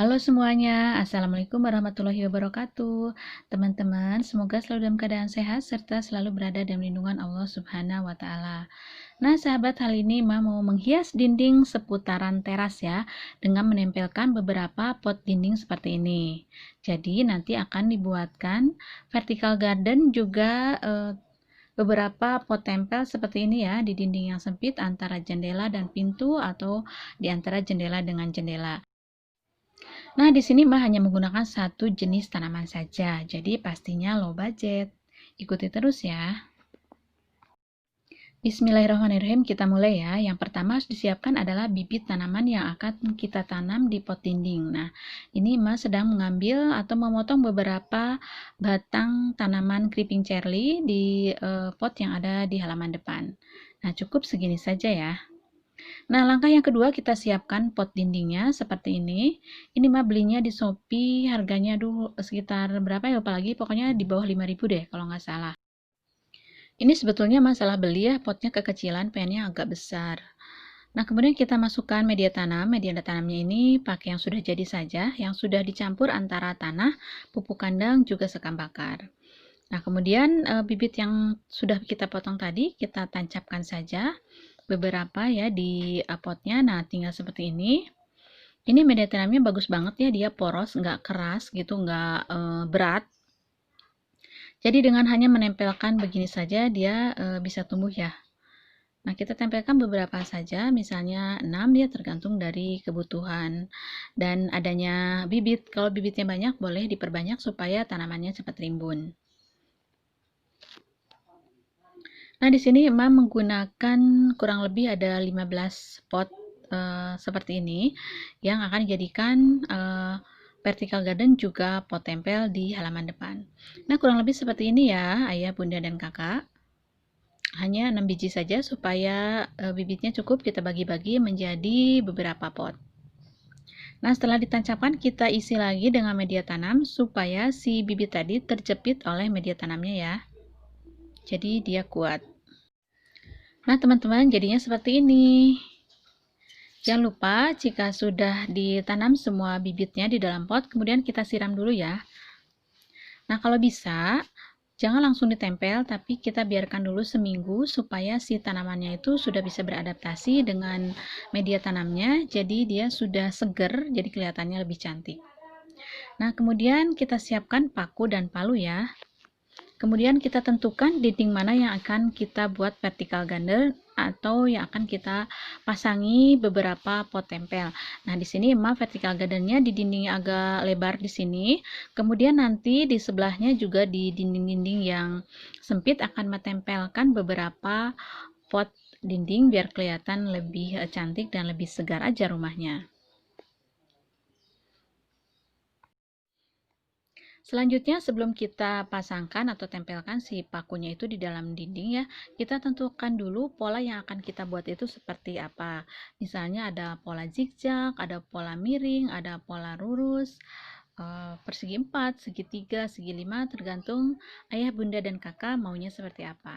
Halo semuanya, Assalamualaikum warahmatullahi wabarakatuh. Teman-teman, semoga selalu dalam keadaan sehat serta selalu berada dalam lindungan Allah Subhanahu wa Ta'ala. Nah, sahabat, hal ini mau menghias dinding seputaran teras ya, dengan menempelkan beberapa pot dinding seperti ini. Jadi, nanti akan dibuatkan vertical garden juga beberapa pot tempel seperti ini ya, di dinding yang sempit antara jendela dan pintu atau di antara jendela dengan jendela. Nah, di sini Mbak hanya menggunakan satu jenis tanaman saja, jadi pastinya low budget. Ikuti terus ya. Bismillahirrahmanirrahim, kita mulai ya. Yang pertama harus disiapkan adalah bibit tanaman yang akan kita tanam di pot dinding. Nah, ini Mbak sedang mengambil atau memotong beberapa batang tanaman creeping cherry di pot yang ada di halaman depan. Nah, cukup segini saja ya. Nah, langkah yang kedua kita siapkan pot dindingnya seperti ini. Ini mah belinya di Shopee, harganya dulu sekitar berapa ya lupa lagi, pokoknya di bawah 5.000 deh kalau nggak salah. Ini sebetulnya masalah beli ya, potnya kekecilan, pengennya agak besar. Nah, kemudian kita masukkan media tanam. Media tanamnya ini pakai yang sudah jadi saja, yang sudah dicampur antara tanah, pupuk kandang, juga sekam bakar. Nah, kemudian bibit yang sudah kita potong tadi, kita tancapkan saja beberapa ya di potnya. Nah, tinggal seperti ini. Ini media tanamnya bagus banget ya, dia poros, nggak keras gitu, nggak berat. Jadi dengan hanya menempelkan begini saja, dia bisa tumbuh ya. Nah, kita tempelkan beberapa saja, misalnya 6 ya, tergantung dari kebutuhan dan adanya bibit. Kalau bibitnya banyak, boleh diperbanyak supaya tanamannya cepat rimbun. Nah, di sini Emma menggunakan kurang lebih ada 15 pot seperti ini yang akan dijadikan vertical garden juga pot tempel di halaman depan. Nah, kurang lebih seperti ini ya, ayah, bunda, dan kakak. Hanya 6 biji saja supaya bibitnya cukup kita bagi-bagi menjadi beberapa pot. Nah, setelah ditancapkan, kita isi lagi dengan media tanam supaya si bibit tadi terjepit oleh media tanamnya ya. Jadi dia kuat. Nah, teman-teman, jadinya seperti ini. Jangan lupa jika sudah ditanam semua bibitnya di dalam pot, kemudian kita siram dulu ya. Nah, kalau bisa, jangan langsung ditempel, tapi kita biarkan dulu seminggu supaya si tanamannya itu sudah bisa beradaptasi dengan media tanamnya, jadi dia sudah seger, jadi kelihatannya lebih cantik. Nah, kemudian kita siapkan paku dan palu ya. Kemudian kita tentukan dinding mana yang akan kita buat vertical garden atau yang akan kita pasangi beberapa pot tempel. Nah, di sini emang vertical gardennya di dinding agak lebar di sini. Kemudian nanti di sebelahnya juga di dinding-dinding yang sempit akan menempelkan beberapa pot dinding biar kelihatan lebih cantik dan lebih segar aja rumahnya. Selanjutnya, sebelum kita pasangkan atau tempelkan si pakunya itu di dalam dinding ya, kita tentukan dulu pola yang akan kita buat itu seperti apa. Misalnya ada pola zigzag, ada pola miring, ada pola lurus, persegi 4, segitiga, segi 5, tergantung ayah, bunda, dan kakak maunya seperti apa.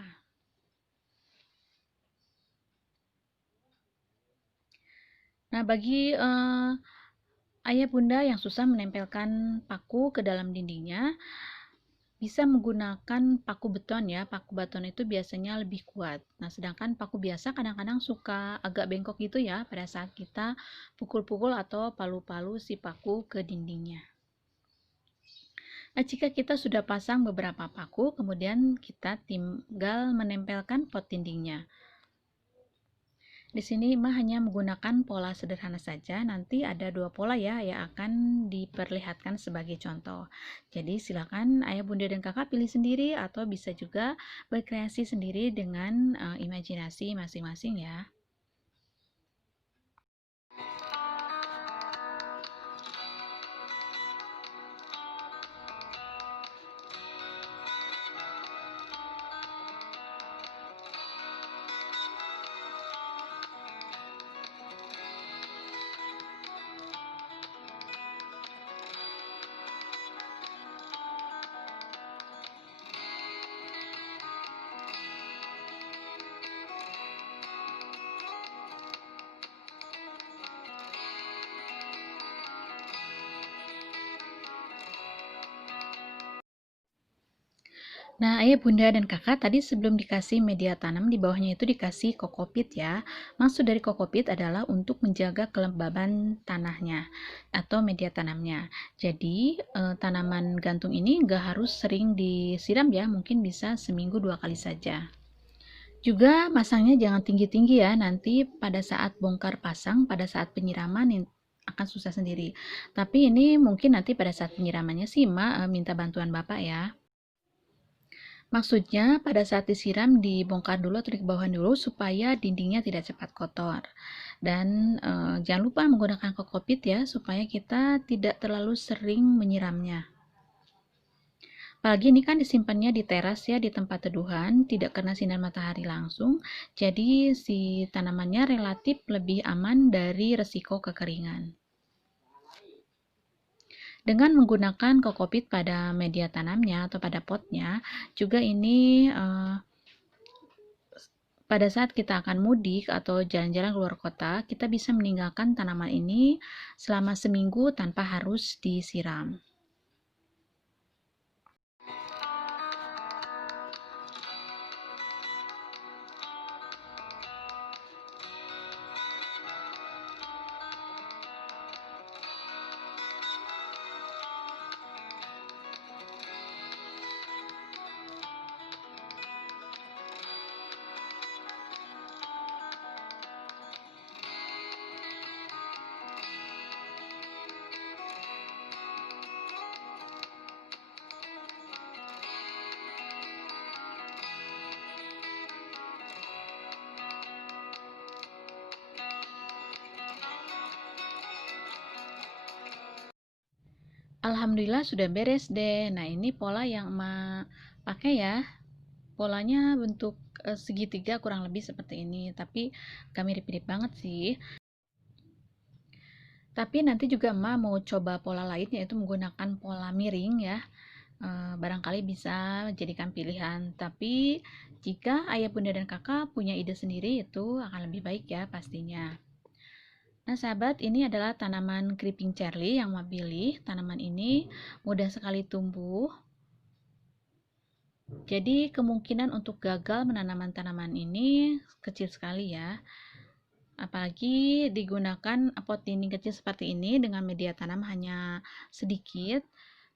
Nah, bagi ayah bunda yang susah menempelkan paku ke dalam dindingnya, bisa menggunakan paku beton ya. Paku beton itu biasanya lebih kuat. Nah, sedangkan paku biasa kadang-kadang suka agak bengkok gitu ya pada saat kita pukul-pukul atau palu-palu si paku ke dindingnya. Nah, jika kita sudah pasang beberapa paku, kemudian kita tinggal menempelkan pot dindingnya. Di sini Ima hanya menggunakan pola sederhana saja, nanti ada dua pola ya yang akan diperlihatkan sebagai contoh. Jadi silakan ayah, bunda, dan kakak pilih sendiri atau bisa juga berkreasi sendiri dengan imajinasi masing-masing ya. Nah, ayah, bunda, dan kakak tadi sebelum dikasih media tanam di bawahnya itu dikasih kokopit ya. Maksud dari kokopit adalah untuk menjaga kelembaban tanahnya atau media tanamnya. Jadi, tanaman gantung ini nggak harus sering disiram ya, mungkin bisa seminggu 2 kali saja. Juga masangnya jangan tinggi-tinggi ya, nanti pada saat bongkar pasang, pada saat penyiraman akan susah sendiri. Tapi ini mungkin nanti pada saat penyiramannya sih, minta bantuan Bapak ya. Maksudnya pada saat disiram dibongkar dulu atau dikebawahan dulu supaya dindingnya tidak cepat kotor. Dan jangan lupa menggunakan kokopit ya supaya kita tidak terlalu sering menyiramnya. Apalagi ini kan disimpannya di teras ya, di tempat teduhan, tidak kena sinar matahari langsung. Jadi si tanamannya relatif lebih aman dari resiko kekeringan. Dengan menggunakan kokopit pada media tanamnya atau pada potnya, juga ini pada saat kita akan mudik atau jalan-jalan keluar kota, kita bisa meninggalkan tanaman ini selama seminggu tanpa harus disiram. Alhamdulillah sudah beres deh. Nah, ini pola yang emak pakai ya. Polanya bentuk segitiga kurang lebih seperti ini, tapi gak mirip-mirip banget sih. Tapi nanti juga emak mau coba pola lain, yaitu menggunakan pola miring ya. Barangkali bisa jadikan pilihan. Tapi jika ayah, bunda, dan kakak punya ide sendiri, itu akan lebih baik ya pastinya. Nah, sahabat, ini adalah tanaman creeping Charlie yang mau pilih. Tanaman ini mudah sekali tumbuh. Jadi, kemungkinan untuk gagal menanam tanaman ini kecil sekali ya. Apalagi digunakan pot dinding kecil seperti ini dengan media tanam hanya sedikit.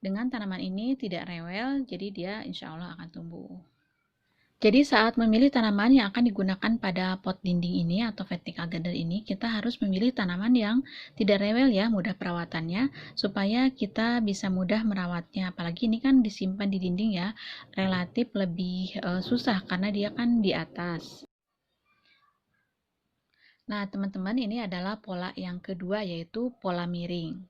Dengan tanaman ini tidak rewel, jadi dia insya Allah akan tumbuh. Jadi saat memilih tanaman yang akan digunakan pada pot dinding ini atau vertical garden ini, kita harus memilih tanaman yang tidak rewel ya, mudah perawatannya, supaya kita bisa mudah merawatnya. Apalagi ini kan disimpan di dinding ya, relatif lebih susah karena dia kan di atas. Nah, teman-teman, ini adalah pola yang kedua, yaitu pola miring.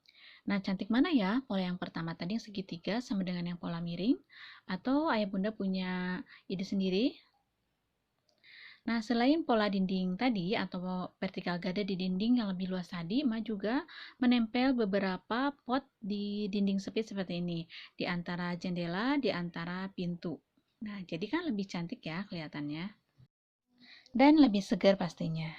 Nah, cantik mana ya pola yang pertama tadi yang segitiga sama dengan yang pola miring? Atau ayah bunda punya ide sendiri? Nah, selain pola dinding tadi atau vertical garden di dinding yang lebih luas tadi, Ma juga menempel beberapa pot di dinding sempit seperti ini, di antara jendela, di antara pintu. Nah, jadi kan lebih cantik ya kelihatannya. Dan lebih segar pastinya.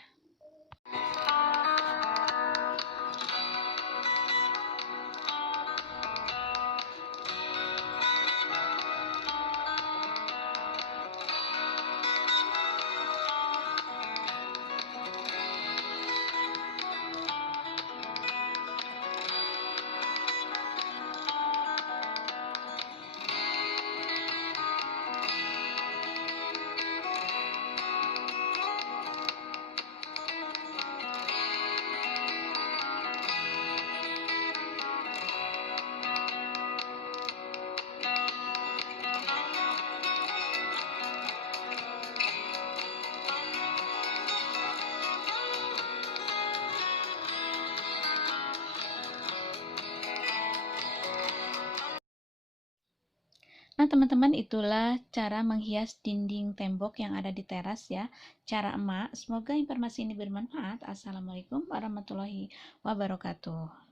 Nah, teman-teman, itulah cara menghias dinding tembok yang ada di teras ya. Cara emak. Semoga informasi ini bermanfaat. Assalamualaikum warahmatullahi wabarakatuh.